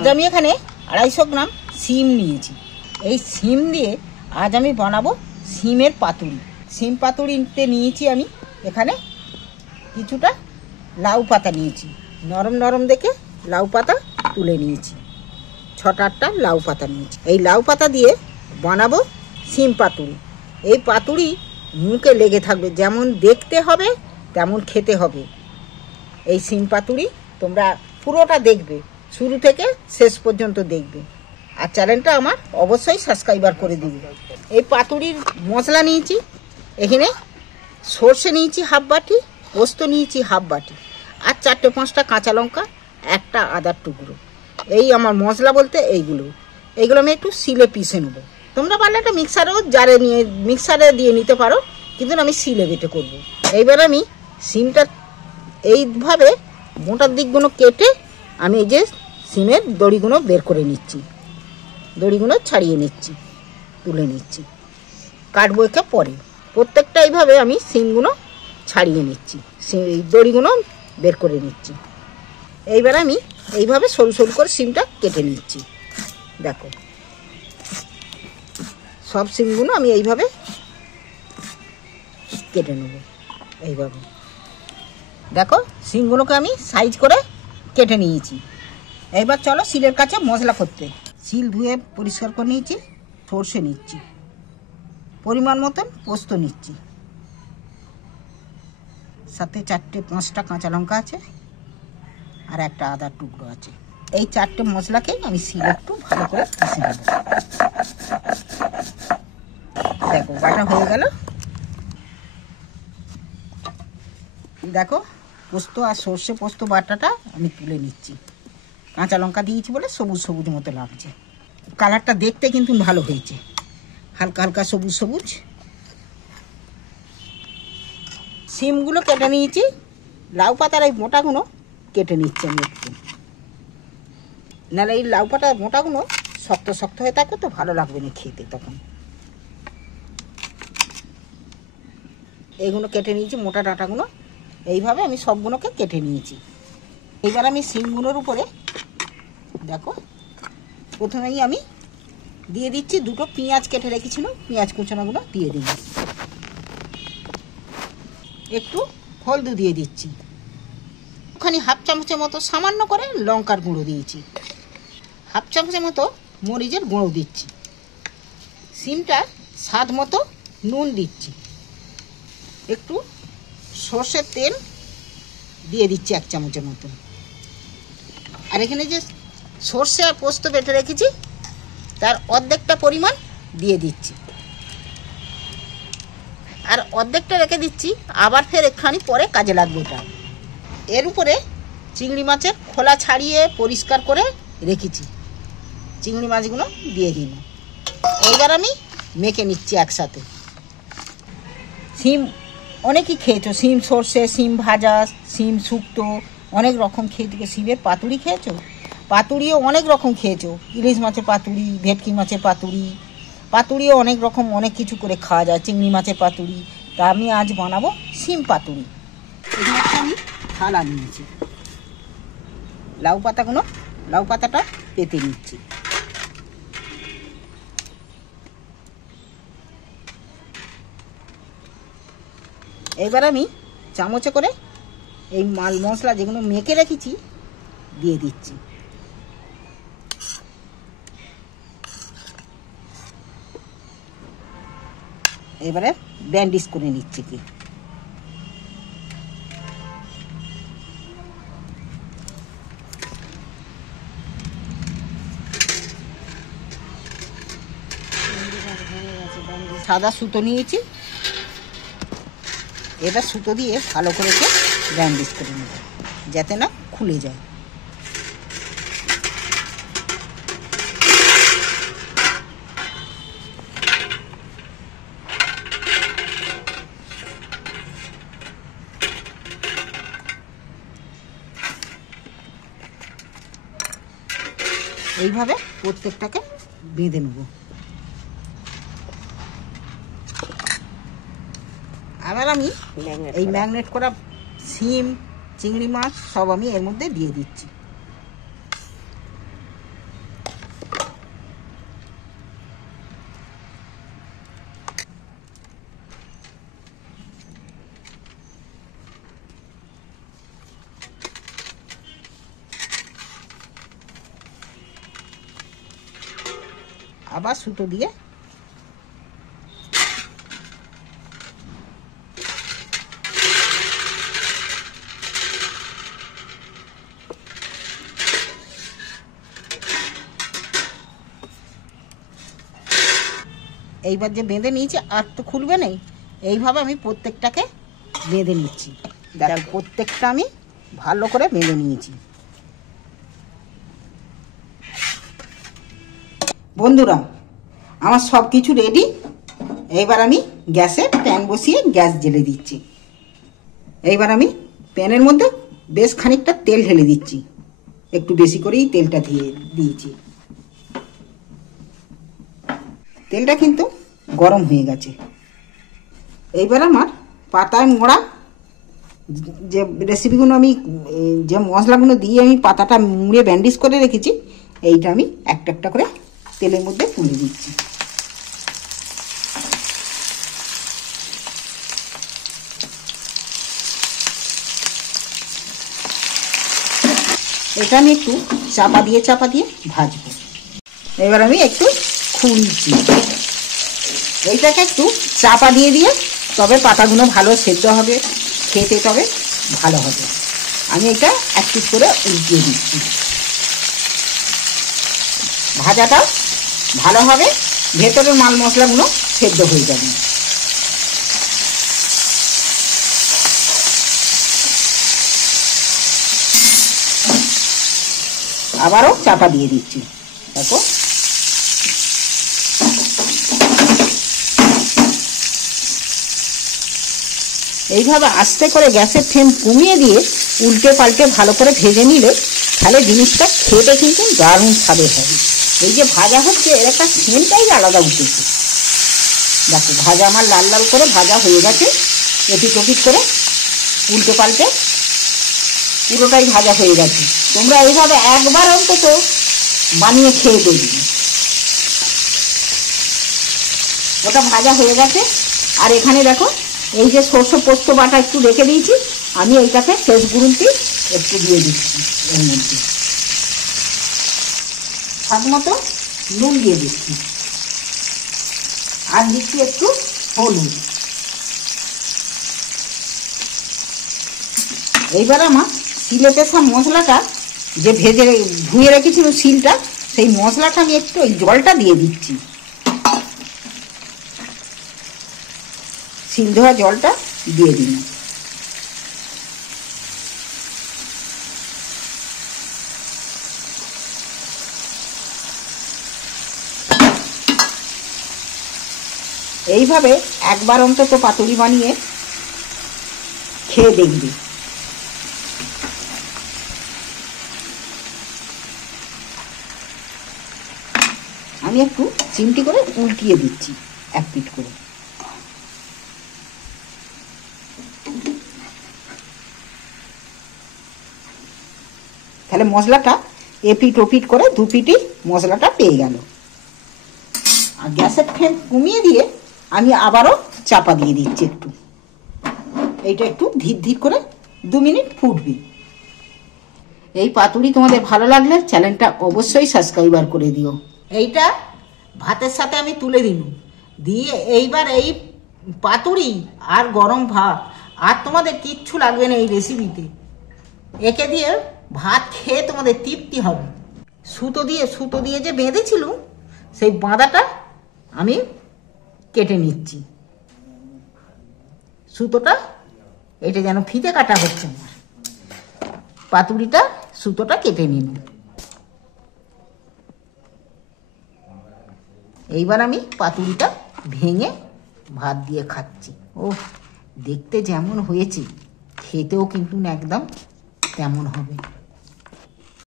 আজ আমি এখানে 250 গ্রাম সিম নিয়েছি। এই সিম দিয়ে আজ আমি বানাবো সিমের পাতুরি। সিম পাতুরিতে নিয়েছি আমি এখানে কিছুটা লাউ পাতা নিয়েছি, নরম নরম দেখে লাউ পাতা তুলে নিয়েছি, 6-8টা লাউ পাতা নিয়েছি। এই লাউ পাতা দিয়ে বানাবো সিম পাতুরি। এই পাতুরি মুখে লেগে থাকবে, যেমন দেখতে হবে তেমন খেতে হবে। এই সিম পাতুরি তোমরা পুরোটা দেখবে, শুরু থেকে শেষ পর্যন্ত দেখবে, আর চ্যানেলটা আমার অবশ্যই সাবস্ক্রাইবার করে দিবে। এই পাতুরির মশলা নিয়েছি, এখানে সর্ষে নিয়েছি হাফ বাটি, পোস্ত নিয়েছি হাফ বাটি, আর 4-5টা কাঁচা লঙ্কা, একটা আদার টুকরো। এই আমার মশলা বলতে এইগুলো আমি একটু শিলে পিষে নেবো। তোমরা পারলে একটা মিক্সারে দিয়ে নিতে পারো, কিন্তু আমি শিলে বেটে করবো। এইবার আমি সিমটা এইভাবে মোটার দিকগুলো কেটে আমি এই যে সিমের দড়িগুলো বের করে নিচ্ছি, দড়িগুলো ছাড়িয়ে নিচ্ছি, তুলে নিচ্ছি। কাটবো একে পরে। প্রত্যেকটা এইভাবে আমি সিমগুলো ছাড়িয়ে নিচ্ছি, এই দড়িগুলো বের করে নিচ্ছি। এইবার আমি এইভাবে সরু সরু করে সিমটা কেটে নিচ্ছি। দেখো সব সিমগুলো আমি এইভাবে কেটে নেব। এইভাবে দেখো সিমগুলোকে আমি সাইজ করে কেটে নিয়েছি। এইবার চলো শিলের কাছে মশলা করতে। শিল ধুয়ে পরিষ্কার করে নিয়েছি, সর্ষে নিচ্ছি, পরিমাণ মতন পোস্ত নিচ্ছি, সাথে 4-5টা কাঁচা লঙ্কা আছে, আর একটা আদার টুকরো আছে। এই 4টে মশলাকে আমি শিলে একটু ভালো করে পিষে নেব। দেখো বাটা হয়ে গেল। দেখো পোস্ত আর সর্ষে পোস্ত বাটাটা আমি তুলে নিচ্ছি। কাঁচা লঙ্কা দিয়েছি বলে সবুজ সবুজ মতো লাগছে। কালারটা দেখতে কিন্তু ভালো হয়েছে, হালকা হালকা সবুজ সবুজ। সিমগুলো কেটে নিয়েছি, লাউ পাতার এই মোটাগুলো কেটে নিচ্ছি আমি একটু, নাহলে এই লাউ পাতার মোটাগুলো শক্ত শক্ত হয়ে থাকবে তো ভালো লাগবে না খেতে তখন। এইগুলো কেটে নিয়েছি, মোটা ডাঁটাগুলো। এইভাবে আমি সবগুলোকে কেটে নিয়েছি। এবার আমি সিমগুলোর উপরে দেখো প্রথমেই আমি দিয়ে দিচ্ছি 2টো পেঁয়াজ কেটে রেখেছিল, পেঁয়াজ কুচানোগুলো দিয়ে দিই। একটু হলদু দিয়ে দিচ্ছি, ওখানে হাফ চামচের মতো সামান্য করে লঙ্কার গুঁড়ো দিয়েছি, হাফ চামচের মতো মরিচের গুঁড়ো দিচ্ছি। সিমটা স্বাদ মতো নুন দিচ্ছি, একটু সর্ষের তেল দিয়ে দিচ্ছি 1 চামচের মতো। আর এখানে যে সর্ষে আর পোস্ত বেটে রেখেছি তার অর্ধেকটা পরিমাণ দিয়ে দিচ্ছি, আর অর্ধেকটা রেখে দিচ্ছি, আবার ফের একটুখানি পরে কাজে লাগবে এটা। এর উপরে চিংড়ি মাছের খোলা ছাড়িয়ে পরিষ্কার করে রেখেছি, চিংড়ি মাছগুলো দিয়ে দিন। এইবার আমি মেখে নিচ্ছি একসাথে। সিম অনেকই খেয়েছো, সিম সর্ষে, সিম ভাজা, সিম শুক্তো, অনেক রকম খেয়ে। সিমের পাতুরি খেয়েছো? পাতুরিও অনেক রকম খেয়েছো, ইলিশ মাছের পাতুরি, ভেটকি মাছের পাতুরি, পাতুরিও অনেক রকম অনেক কিছু করে খাওয়া যায়, চিংড়ি মাছের পাতুরি। তা আমি আজ বানাবো সিম পাতুরি। এখানে একটা আমি থালা নিয়েছি, লাউ পাতাটা পেতে নিচ্ছি। এবার আমি চামচে করে এই মাল মশলা যেগুলো মেখে রেখেছি দিয়ে দিচ্ছি। এবারে ব্যান্ডিশ করে নিচ্ছি। কি সাদা সুতো নিয়েছি, এটা সুতো দিয়ে ভালো করে ব্যান্ডিশ করে নেব যাতে না খুলে যায়। এইভাবে প্রত্যেকটাকে বেঁধে নেব। আবার আমি এই ম্যাগনেট করা সিম, চিংড়ি মাছ সব আমি এর মধ্যে দিয়ে দিচ্ছি। আবার সুতো দিয়ে এইবার যে বেঁধে নিয়েছি আর তো খুলবে না, এইভাবে আমি প্রত্যেকটাকে বেঁধে নিচ্ছি। দেখ প্রত্যেকটা আমি ভালো করে বেঁধে নিয়েছি। বন্ধুরা আমার সব কিছু রেডি। এইবার আমি গ্যাসে প্যান বসিয়ে গ্যাস জ্বেলে দিচ্ছি। এইবার আমি প্যানের মধ্যে বেশ খানিকটা তেল ঢেলে দিচ্ছি, একটু বেশি করেই তেলটা দিয়েছি। তেলটা কিন্তু গরম হয়ে গেছে। এইবার আমার পাতায় মোড়া যে রেসিপিগুলো আমি যে মশলাগুলো দিয়ে আমি পাতাটা মুড়ে ব্যান্ডিজ করে রেখেছি, এইটা আমি একটা একটা করে তেলের মধ্যে তুলে দিচ্ছি। এটা আমি একটু চাপা দিয়ে ভাজবো। এবার আমি একটু খুলছি। এইটাকে একটু চাপা দিয়ে তবে পাতাগুলো ভালো সেদ্ধ হবে, খেতে তবে ভালো হবে। আমি এটা এক পিস করে উল্টিয়ে দিচ্ছি। ভাজাটাও ভালো হবে, ভেতরের মাল মশলাগুলো সেদ্ধ হয়ে যাবে। আবারও চাপা দিয়ে দিচ্ছি। দেখো এইভাবে আস্তে করে গ্যাসের ফ্লেম কমিয়ে দিয়ে উল্টে পাল্টে ভালো করে ভেজে নিলে তাহলে জিনিসটা খেতে কিন্তু দারুণ স্বাদের হবে। এই যে ভাজা হচ্ছে এর একটা সেন্টটাই আলাদা উঠেছে। দেখো ভাজা আমার লাল লাল করে ভাজা হয়ে গেছে। এপিট ওপিট করে উল্টে পাল্টে পুরোটাই ভাজা হয়ে গেছে। তোমরা এইভাবে একবার অন্তত বানিয়ে খেয়ে দেখবে। ওটা ভাজা হয়ে গেছে। আর এখানে দেখো এই যে সরষে পোস্ত বাটা একটু রেখে দিয়েছি, আমি এইটাকে শেষ গুঁড়োটি একটু দিয়ে দিচ্ছি। এর মধ্যে স্বাদ মতো নুন দিয়ে দিচ্ছি, আর দিচ্ছি একটু হলুদ। এইবার আমার শিলে পেশা মশলাটা যে ভেজে ধুয়ে রেখেছিল শিলটা, সেই মশলাটা আমি একটু ওই জলটা দিয়ে দিচ্ছি। শিল ধোয়া জলটা দিয়ে দিন। এইভাবে একবার অন্তত পাতুরি বানিয়ে খেয়ে দেখবে। আমি একটু চিমটি করে উল্টিয়ে দিচ্ছি এক পিঠ করে। তাহলে মশলাটা এপিট ওপিট করে দু পিঠই মশলাটা পেয়ে গেল। আর গ্যাসের ফ্লেম কমিয়ে দিয়ে আমি আবারও চাপা দিয়ে দিচ্ছি একটু। এইটা একটু ধীর ধীর করে 2 মিনিট ফুটবে। এই পাতুরি তোমাদের ভালো লাগলে চ্যানেলটা অবশ্যই সাবস্ক্রাইবার করে দিও। এইটা ভাতের সাথে আমি তুলে দিন দিয়ে এইবার এই পাতুরি আর গরম ভাত আর তোমাদের কিচ্ছু লাগবে না এই রেসিপিতে। একে দিয়ে ভাত খেয়ে তোমাদের তৃপ্তি হবে। সুতো দিয়ে যে বেঁধেছিল সেই বাঁধাটা আমি কেটে নিচ্ছি। সুতোটা এটা যেন ফিতে কাটা হচ্ছে আমার। পাতুরিটা সুতোটা কেটে নিন। এইবার আমি পাতুরিটা ভেঙে ভাত দিয়ে খাচ্ছি। ও দেখতে যেমন হয়েছে খেতেও কিন্তু একদম তেমন হবে।